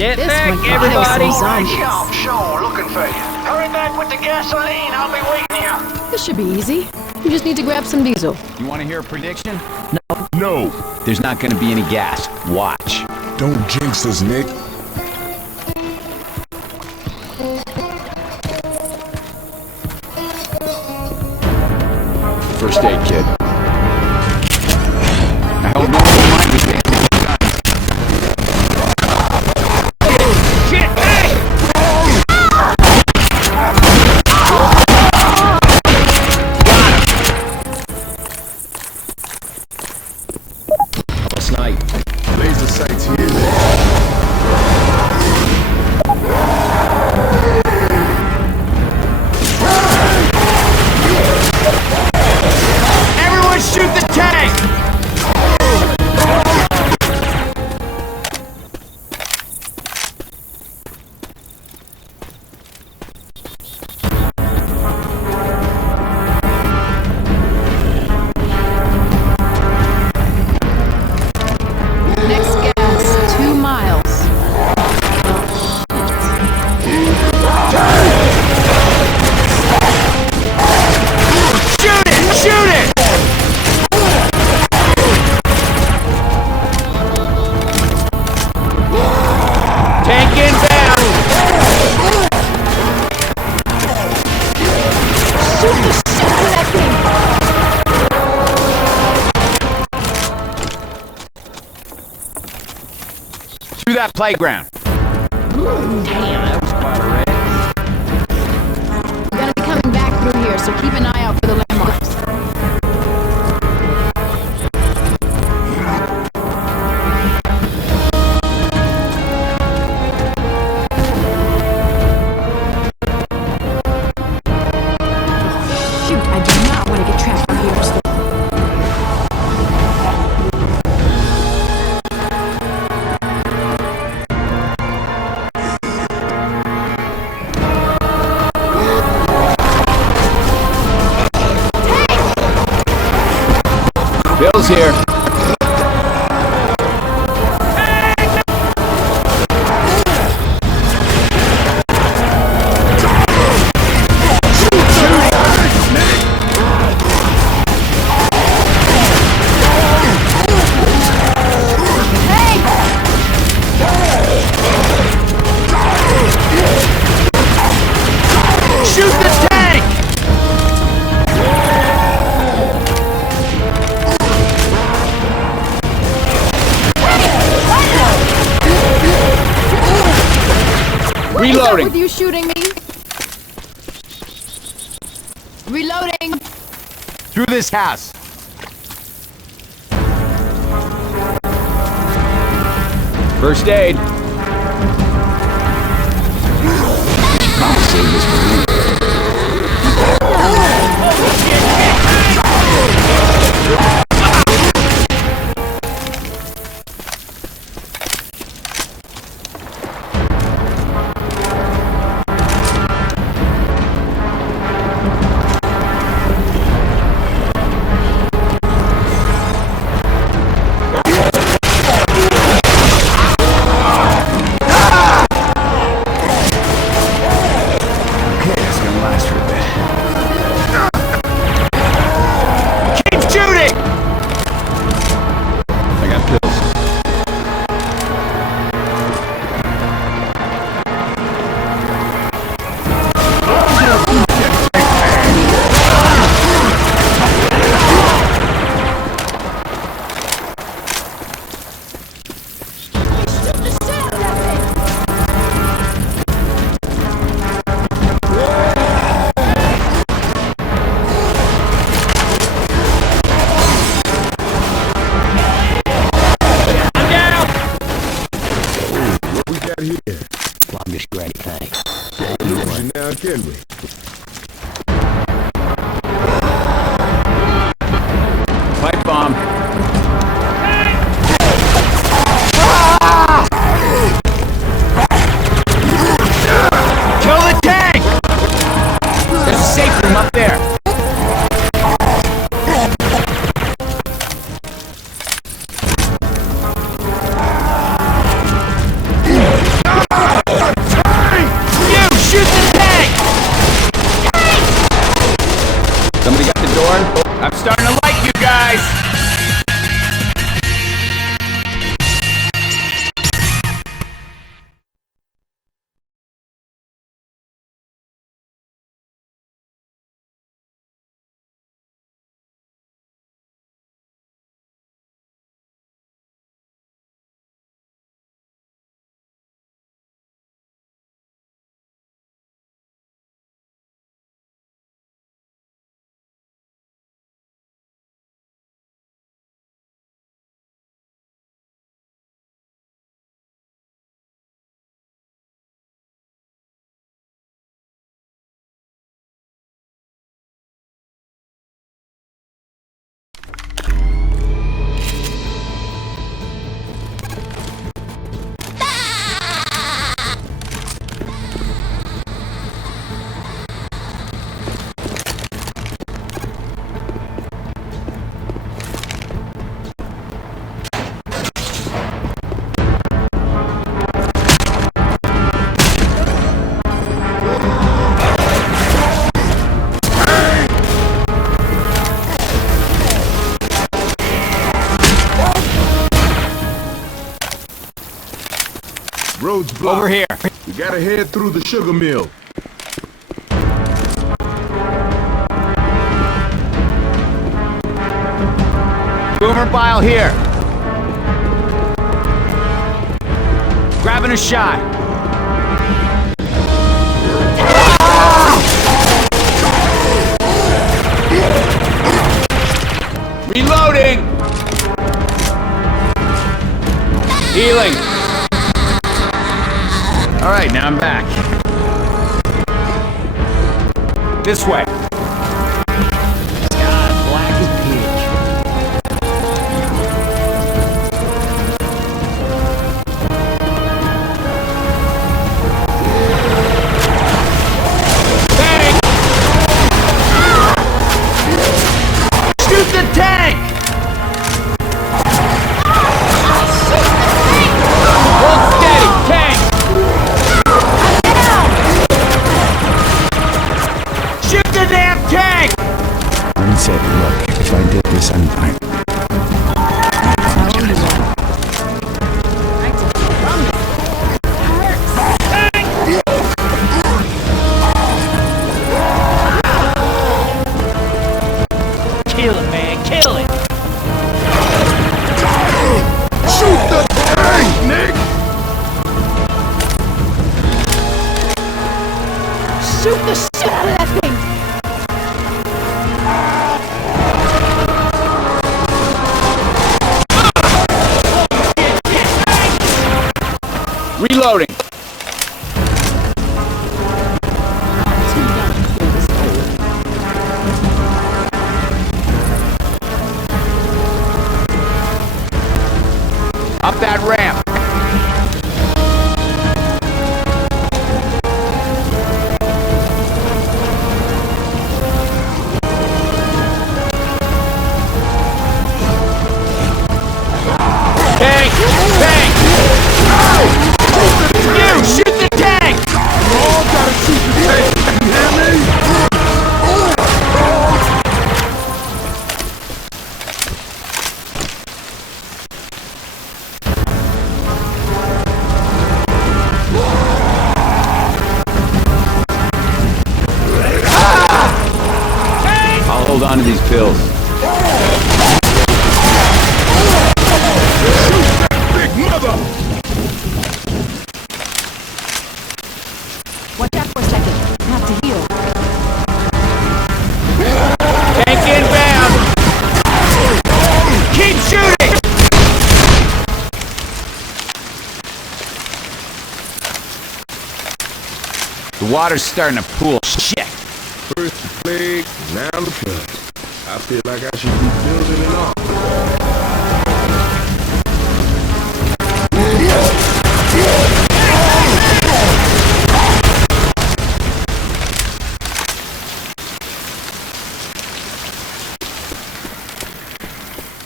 Get This back, one everybody! Sharp, Sean, looking for you. Hurry back with the gasoline. I'll be waiting here. This should be easy. You just need to grab some diesel. You want to hear a prediction? No. There's not going to be any gas. Watch. Don't jinx us, Nick. First aid kit. I hope no one mind was damaged. Laser sights here. Everyone shoot the tank! Next gas, 2 miles. Shoot it! Shoot it! Tank inbound! Shoot the shit out of that thing! Through that playground. Damn, that was quite a wreck. We're gonna be coming back through here, so keep an eye out for the landmarks. Shoot, I do not want to get trapped out here. Bill's here. Shoot the tank! Reloading. With you shooting me? Reloading. Through this house. First aid. Save this for you. Now, can we? Pipe bomb. Kill the tank! There's a safe room up there. I'm starting to like you guys! Road's blocked. Over here. We gotta head through the sugar mill. Boomer bile here. Grabbing a shot. Reloading. Healing. All right, now I'm back. This way. God, black as pitch. Tank! Shoot the tank! Hold steady, tank! Shoot the damn tank! Ren said, look, if I did this, I'm Kill it, man, kill it! Shoot the tank, Nick! Shoot the shit out of that thing! Reloading. Up that ramp. Tank! Tank! You! Shoot the tank! All gotta shoot the tank, you hear me? I'll hold on to these pills. Big mother! Watch out for a second. I have to heal. Tank inbound! Keep shooting! The water's starting to pool. Shit! First the plague, now the flood. I feel like I should be building an ark.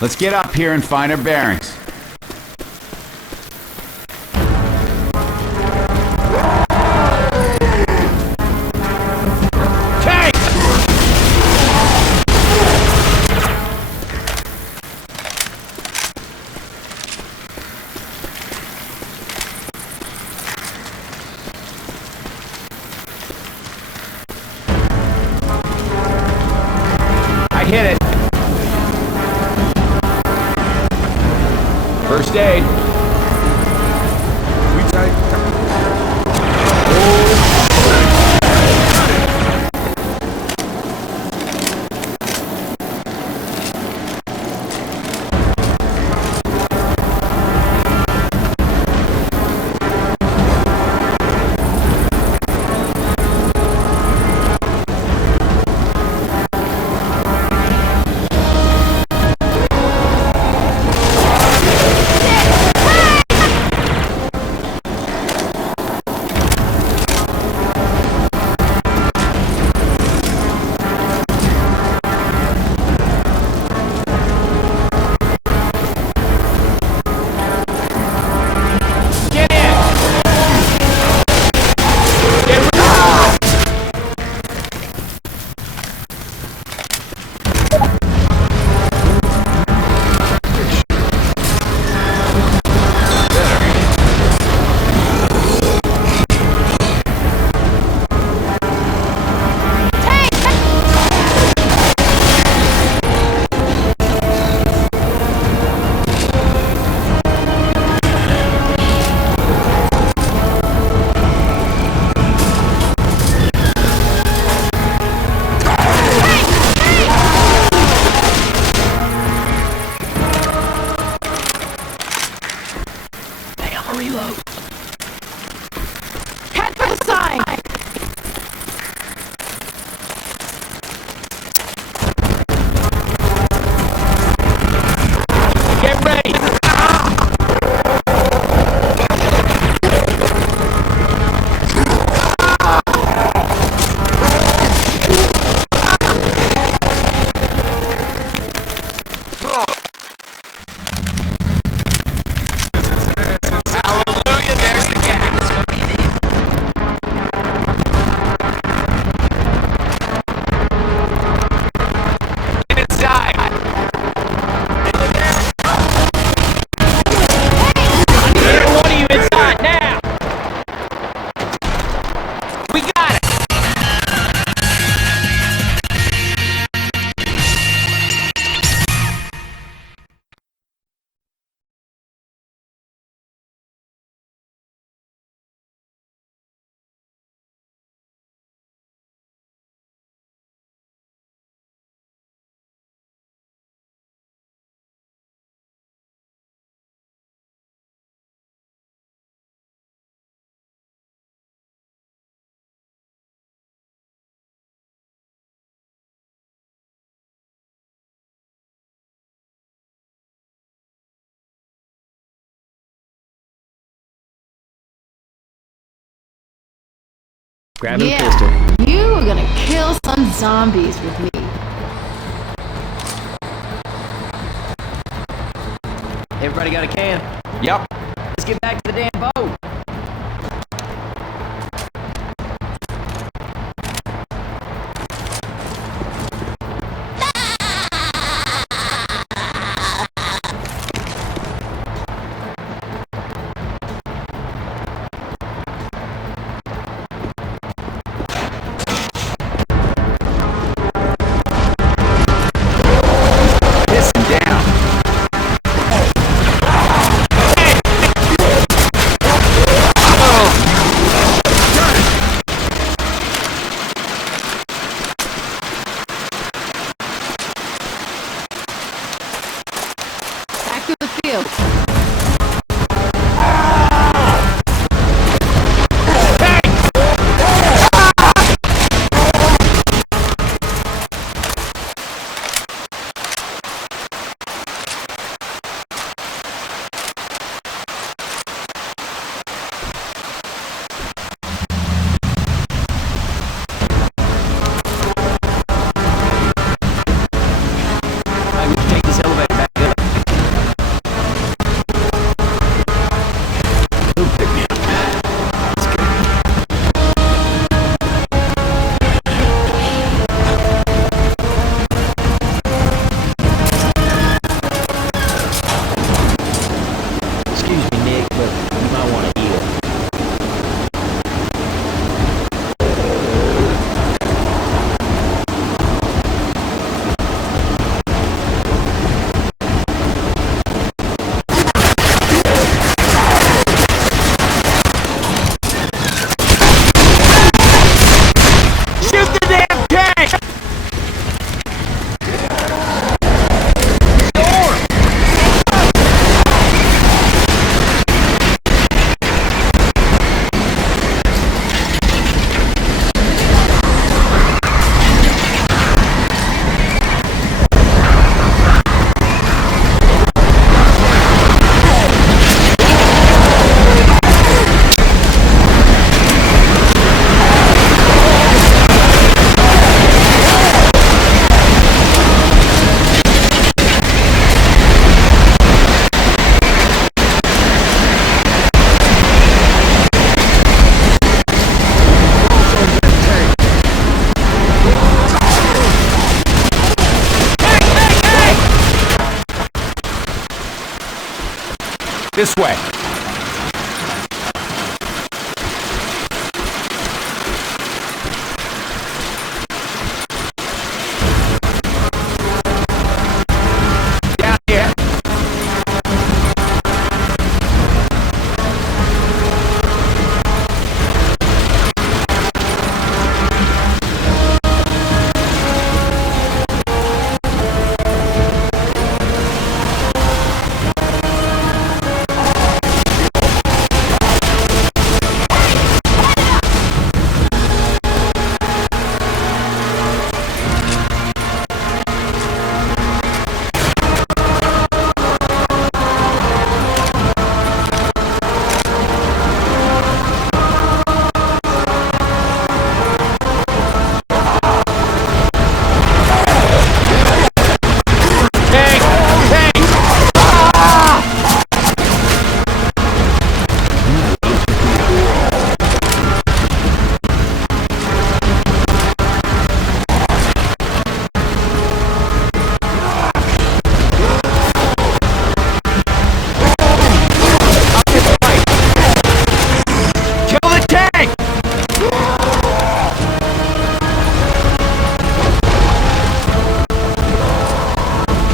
Let's get up here and find our bearings. Tank! Alright, hit it. First aid. We tight. Reload. Head for the sign! Get ready! Hallelujah, there's the gas. What do you need? Get inside! Hey! One of you inside now! We got it! Grabbing the pistol. You are gonna kill some zombies with me. Everybody got a can? Yep. Let's get back to the damn boat. Listen down. Back to the field. Alright, we can take this elevator back up. This way. Down here.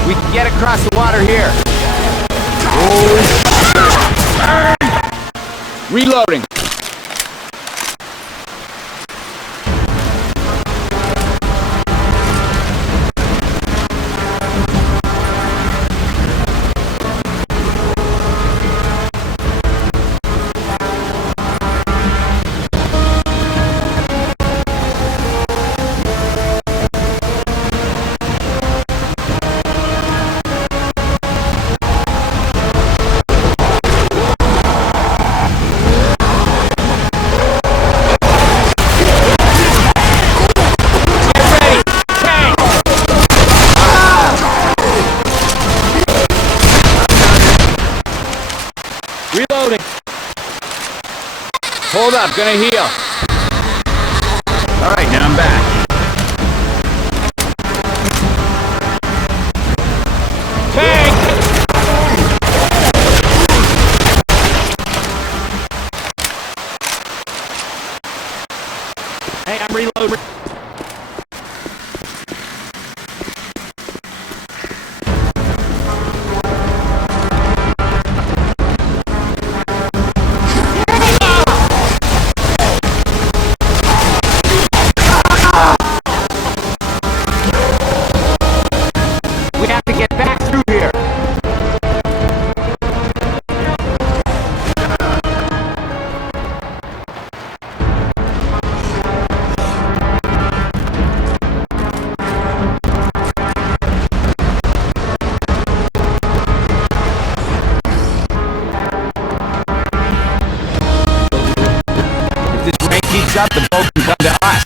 We can get across the water here. Reloading. Reloading. Hold up, gonna heal. All right, now I'm back. Tank! Hey, I'm reloading. We have to get back through here. If this rain keeps up, the boat can come to us.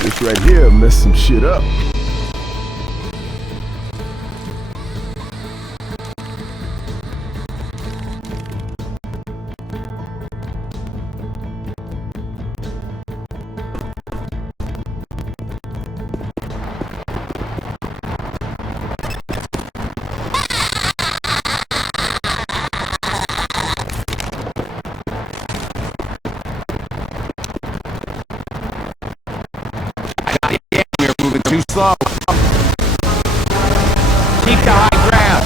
This right here messed some shit up. We're moving too slow. Keep the high ground.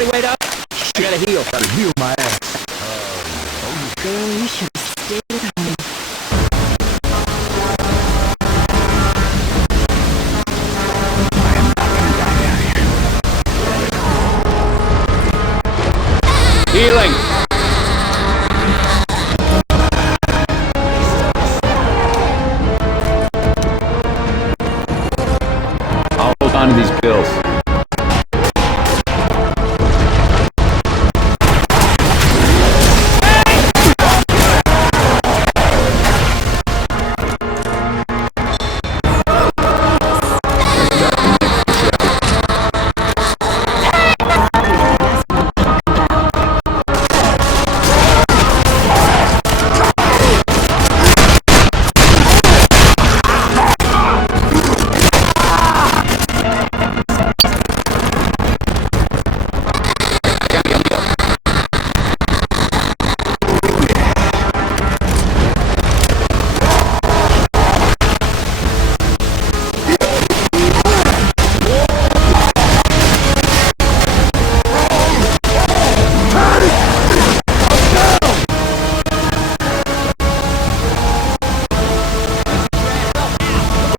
Everybody wait up. I gotta heal. Gotta heal my ass. Girl, you should have stayed at home. Healing. I'll hold on to these pills.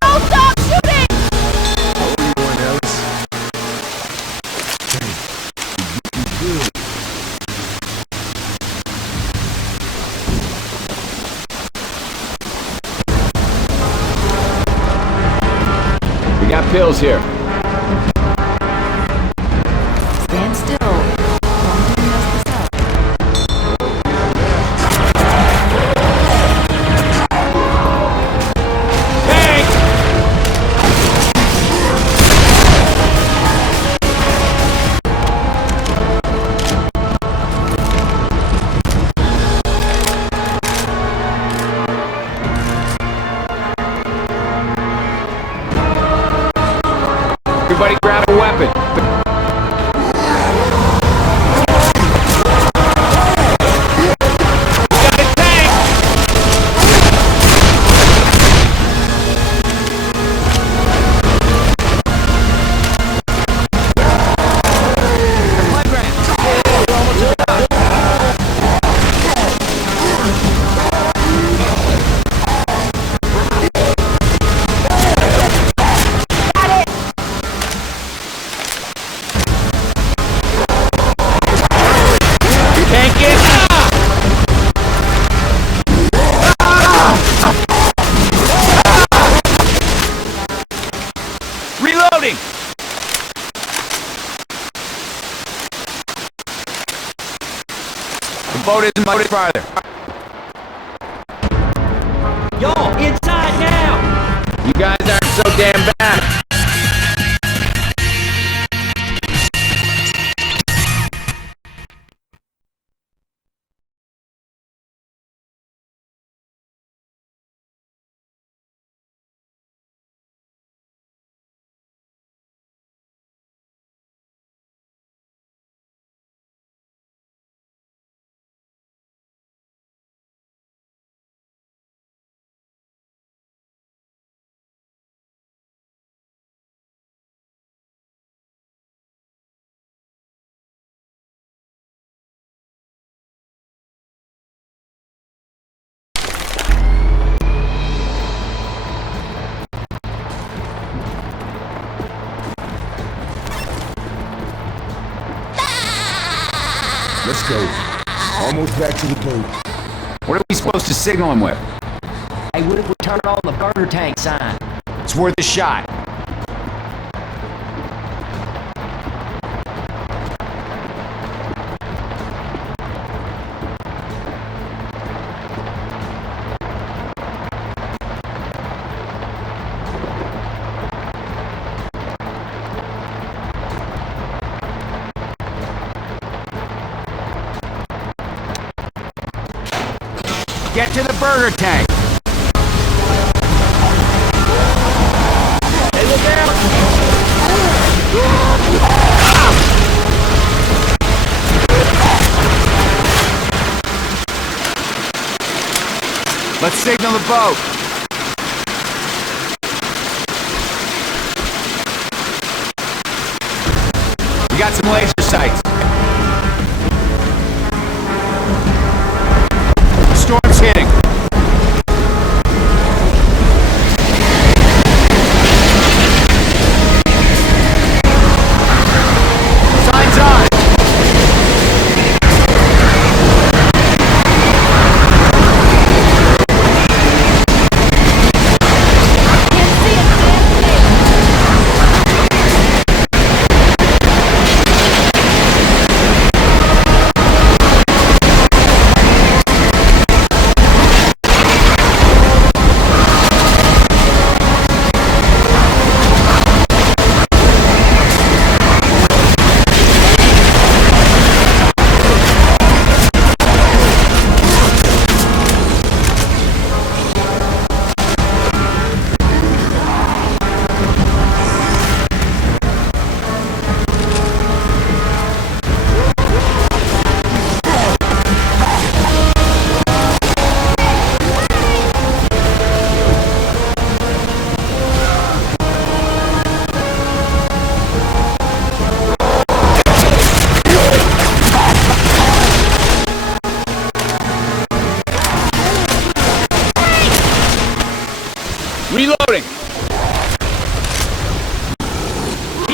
Don't stop shooting! Everyone else. We got pills here. Stand still. Don't mess this up. Hey! Everybody grab a weapon. Got a tank! Can't get Reloading! The boat isn't much farther. Yo, inside now! You guys aren't so damn bad. Let's go. Almost back to the boat. What are we supposed to signal him with? Hey, what if we turn on the burner tank sign? It's worth a shot. Get to the burner tank. Hey, look out! Let's signal the boat. We got some laser sights.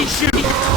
Keep shooting!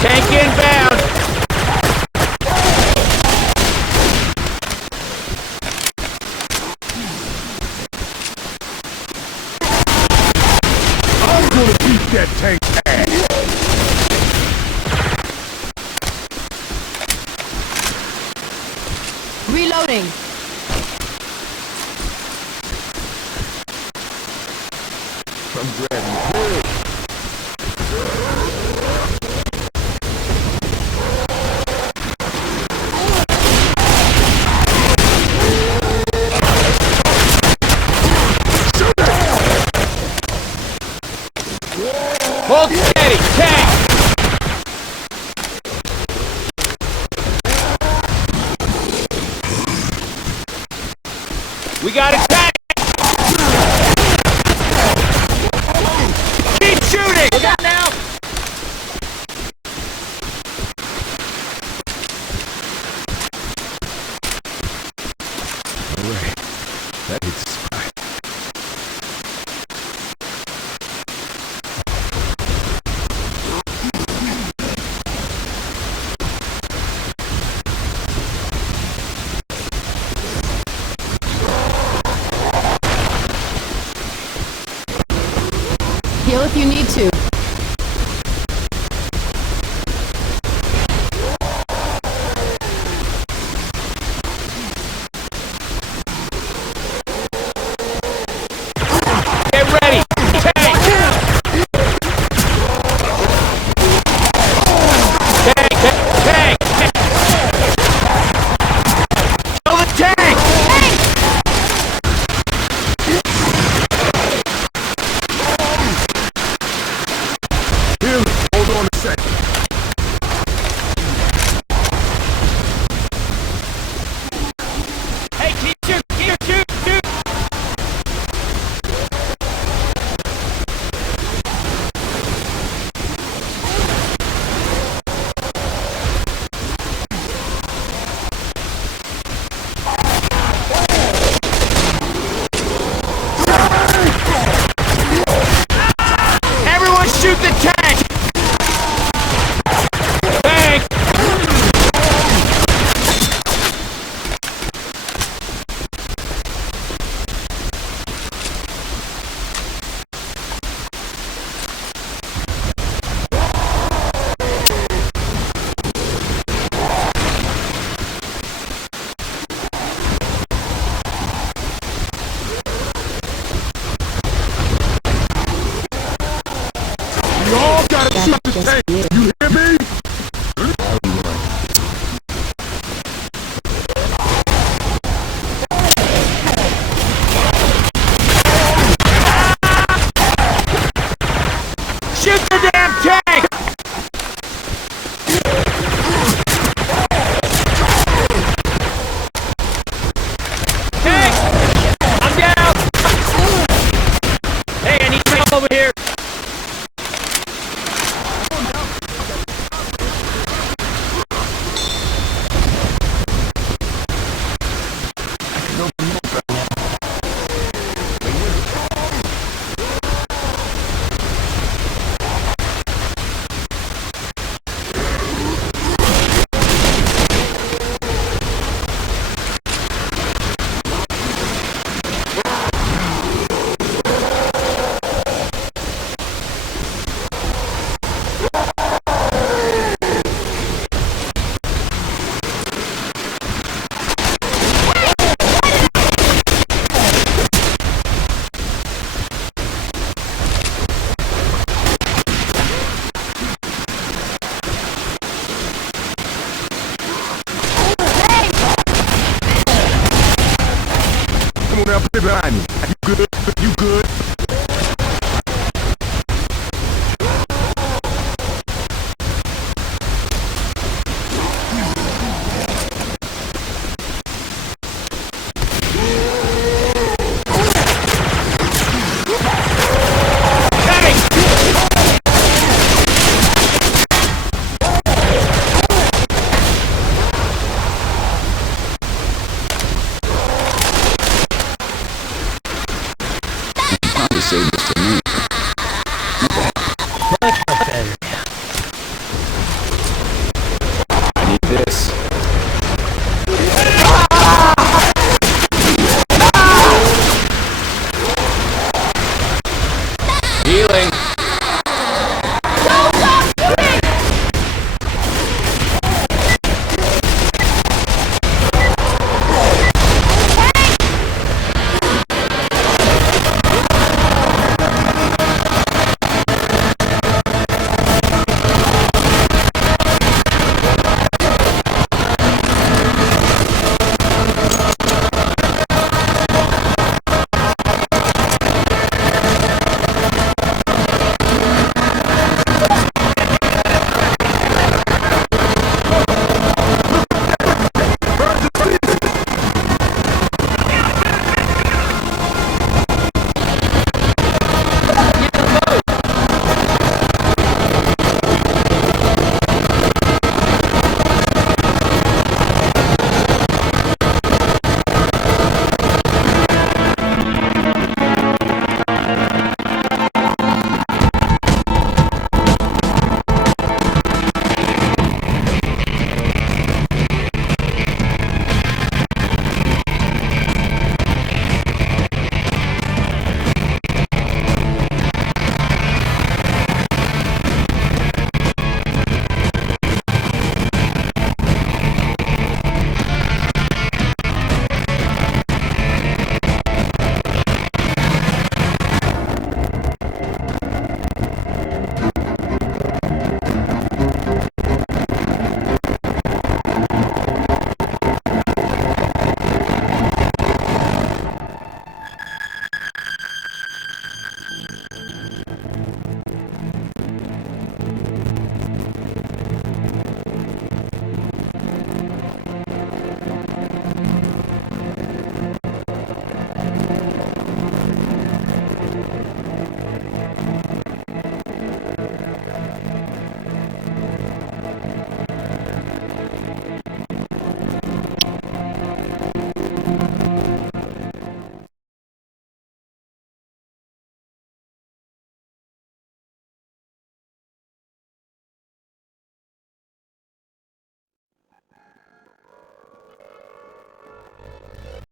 Tank inbound! I'm gonna beat that tank ass. Reloading. I'm grabbing the Hold steady! Tank! We got a tank! Keep shooting! Look out now! Alright, that hits the spot. behind me. You good? You good?